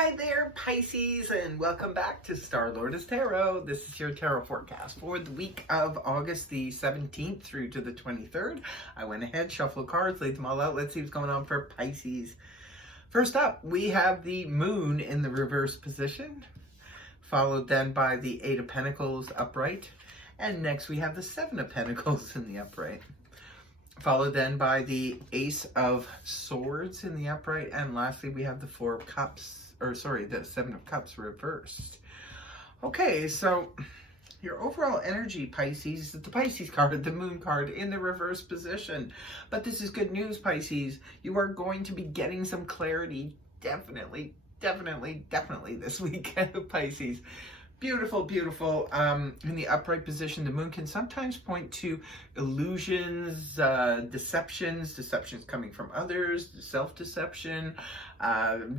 Hi there, Pisces, and welcome back to Star Lotus Tarot. This is your tarot forecast for the week of August the 17th through to the 23rd. I went ahead, shuffled cards, laid them all out. Let's see what's going on for Pisces. First up, we have the Moon in the reverse position, followed then by the Eight of Pentacles upright, and next we have the Seven of Pentacles in the upright, followed then by the Ace of Swords in the upright, and lastly we have the Four of Cups, the Seven of Cups reversed. Okay, so your overall energy, Pisces, the Pisces card, the Moon card in the reverse position. But this is good news, Pisces. You are going to be getting some clarity, definitely this week, Pisces. Beautiful, beautiful. In the upright position, the Moon can sometimes point to illusions, deceptions coming from others, self-deception,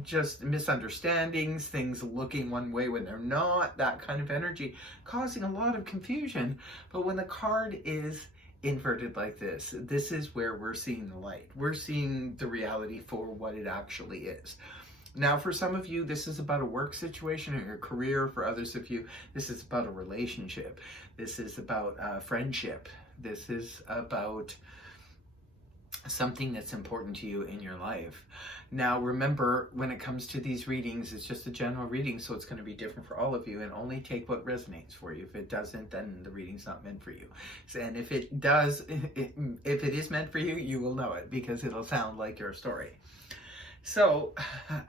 just misunderstandings, things looking one way when they're not, that kind of energy, causing a lot of confusion. But when the card is inverted like this is where we're seeing the light. We're seeing the reality for what it actually is. Now, for some of you, this is about a work situation or your career. For others of you, this is about a relationship. This is about friendship. This is about something that's important to you in your life. Now, remember, when it comes to these readings, it's just a general reading, so it's going to be different for all of you, and only take what resonates for you. If it doesn't, then the reading's not meant for you. And if it does, if it is meant for you, you will know it, because it'll sound like your story. So,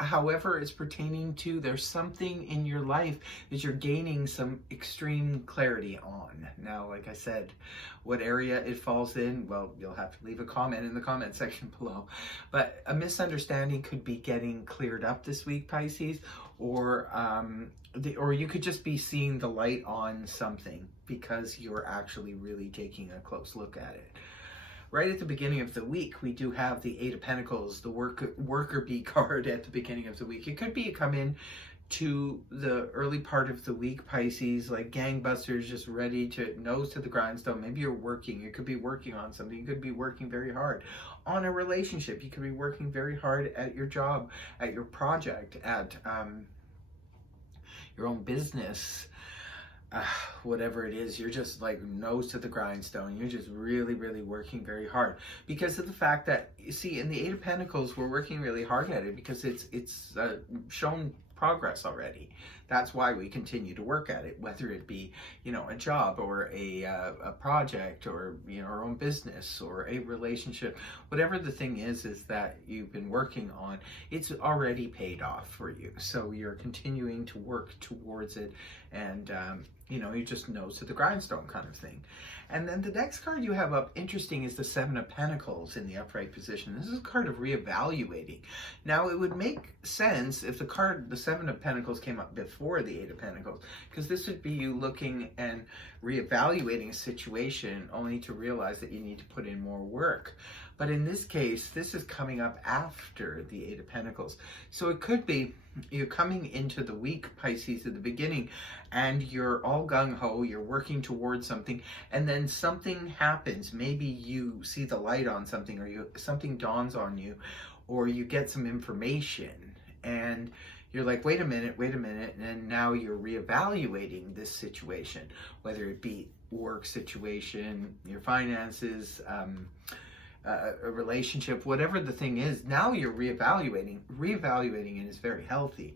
however it's pertaining to, there's something in your life that you're gaining some extreme clarity on. Now, like I said, what area it falls in, well, you'll have to leave a comment in the comment section below. But a misunderstanding could be getting cleared up this week, Pisces, or you could just be seeing the light on something because you're actually really taking a close look at it. Right at the beginning of the week, we do have the Eight of Pentacles, the worker bee card at the beginning of the week. It could be you come in to the early part of the week, Pisces, like gangbusters, just ready to nose to the grindstone. Maybe you're working. You could be working on something. You could be working very hard on a relationship. You could be working very hard at your job, at your project, at your own business. Whatever it is, you're just like nose to the grindstone. You're just really working very hard because of the fact that, you see, in the Eight of Pentacles, we're working really hard at it because it's shown progress already. That's why we continue to work at it, whether it be, you know, a job or a project, or, you know, our own business or a relationship. Whatever the thing is that you've been working on, it's already paid off for you. So you're continuing to work towards it, and you know, you just nose to the grindstone kind of thing. And then the next card you have up, interesting, is the Seven of Pentacles in the upright position. This is a card of reevaluating. Now, it would make sense if the Seven of Pentacles came up before the Eight of Pentacles, because this would be you looking and reevaluating a situation only to realize that you need to put in more work. But in this case, this is coming up after the Eight of Pentacles. So it could be you're coming into the week, Pisces, at the beginning, and you're all gung-ho, you're working towards something, and then something happens. Maybe you see the light on something, or something dawns on you, or you get some information, and you're like, wait a minute, and now you're reevaluating this situation, whether it be work situation, your finances, a relationship, whatever the thing is. Now you're reevaluating it is very healthy,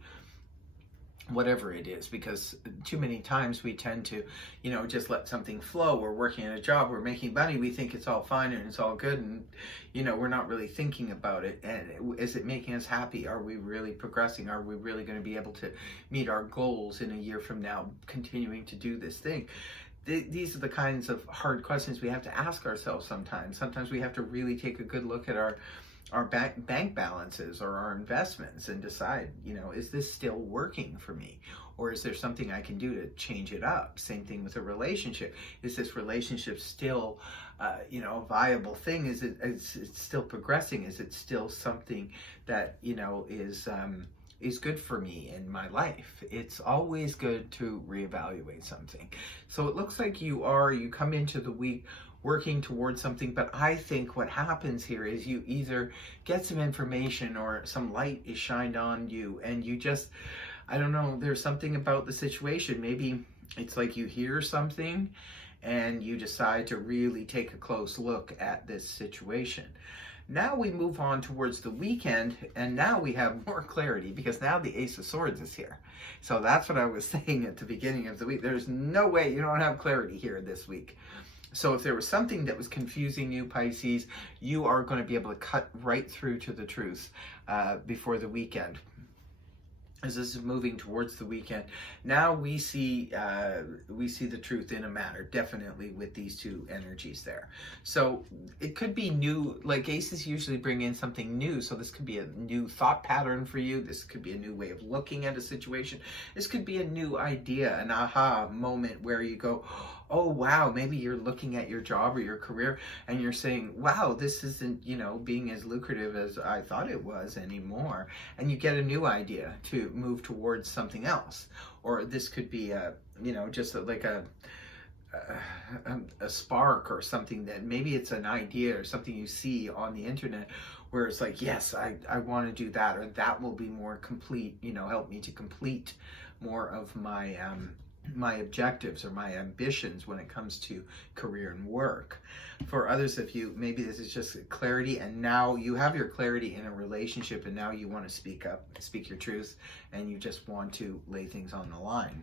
whatever it is, because too many times we tend to, you know, just let something flow. We're working at a job, we're making money, we think it's all fine and it's all good, and, you know, we're not really thinking about it. And is it making us happy? Are we really progressing? Are we really going to be able to meet our goals in a year from now, continuing to do this thing? These are the kinds of hard questions we have to ask ourselves sometimes. Sometimes we have to really take a good look at our bank balances or our investments and decide, you know, is this still working for me? Or is there something I can do to change it up? Same thing with a relationship. Is this relationship still, you know, a viable thing? Is it still progressing? Is it still something that, you know, is good for me in my life? It's always good to reevaluate something. So it looks like you come into the week working towards something. But I think what happens here is you either get some information or some light is shined on you, and you just, I don't know, there's something about the situation. Maybe it's like you hear something and you decide to really take a close look at this situation. Now we move on towards the weekend, and now we have more clarity because now the Ace of Swords is here. So that's what I was saying at the beginning of the week. There's no way you don't have clarity here this week. So if there was something that was confusing you, Pisces, you are going to be able to cut right through to the truth before the weekend. As this is moving towards the weekend, now we see the truth in a matter, definitely, with these two energies there. So it could be new, like aces usually bring in something new. So this could be a new thought pattern for you. This could be a new way of looking at a situation. This could be a new idea, an aha moment where you go, oh wow, maybe you're looking at your job or your career and you're saying, wow, this isn't, you know, being as lucrative as I thought it was anymore. And you get a new idea to move towards something else. Or this could be a, you know, just like a spark or something, that maybe it's an idea or something you see on the internet where it's like, yes, I want to do that, or that will be more complete, you know, help me to complete more of my my objectives or my ambitions when it comes to career and work. For others of you, maybe this is just clarity, and now you have your clarity in a relationship, and now you want to speak up, speak your truth, and you just want to lay things on the line.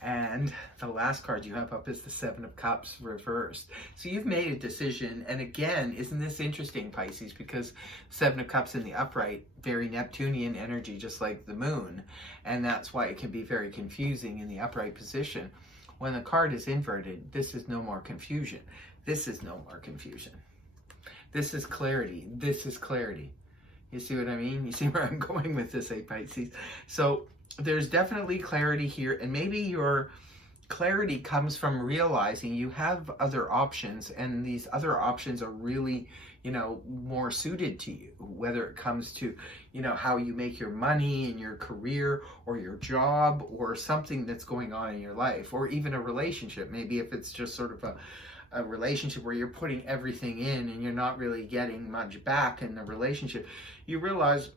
And the last card you have up is the Seven of Cups reversed. So you've made a decision. And again, isn't this interesting, Pisces? Because Seven of Cups in the upright, very Neptunian energy, just like the moon. And that's why it can be very confusing in the upright position. When the card is inverted, this is no more confusion. This is no more confusion. This is clarity. This is clarity. You see what I mean? You see where I'm going with this, Pisces? So there's definitely clarity here, and maybe your clarity comes from realizing you have other options, and these other options are really, you know, more suited to you, whether it comes to, you know, how you make your money in your career or your job or something that's going on in your life, or even a relationship. Maybe if it's just sort of a relationship where you're putting everything in and you're not really getting much back in the relationship, you realize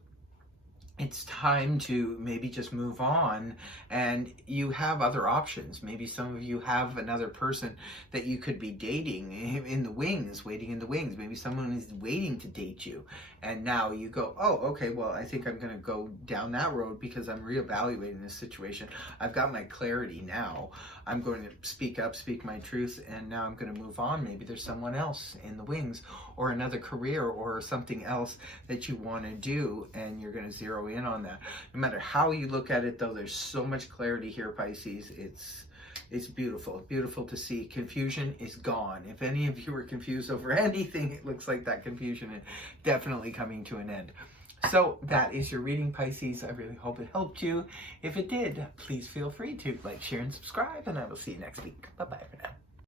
it's time to maybe just move on, and you have other options. Maybe some of you have another person that you could be dating in the wings, waiting in the wings. Maybe someone is waiting to date you, and now you go, oh, okay, well, I think I'm going to go down that road because I'm reevaluating this situation. I've got my clarity now. I'm going to speak up, speak my truth, and now I'm going to move on. Maybe there's someone else in the wings, or another career, or something else that you want to do, and you're going to zero in on that. No matter how you look at it, though, there's so much clarity here, Pisces. It's beautiful. Beautiful to see. Confusion is gone. If any of you were confused over anything, it looks like that confusion is definitely coming to an end. So that is your reading, Pisces. I really hope it helped you. If it did, please feel free to like, share, and subscribe, and I will see you next week. Bye-bye for now.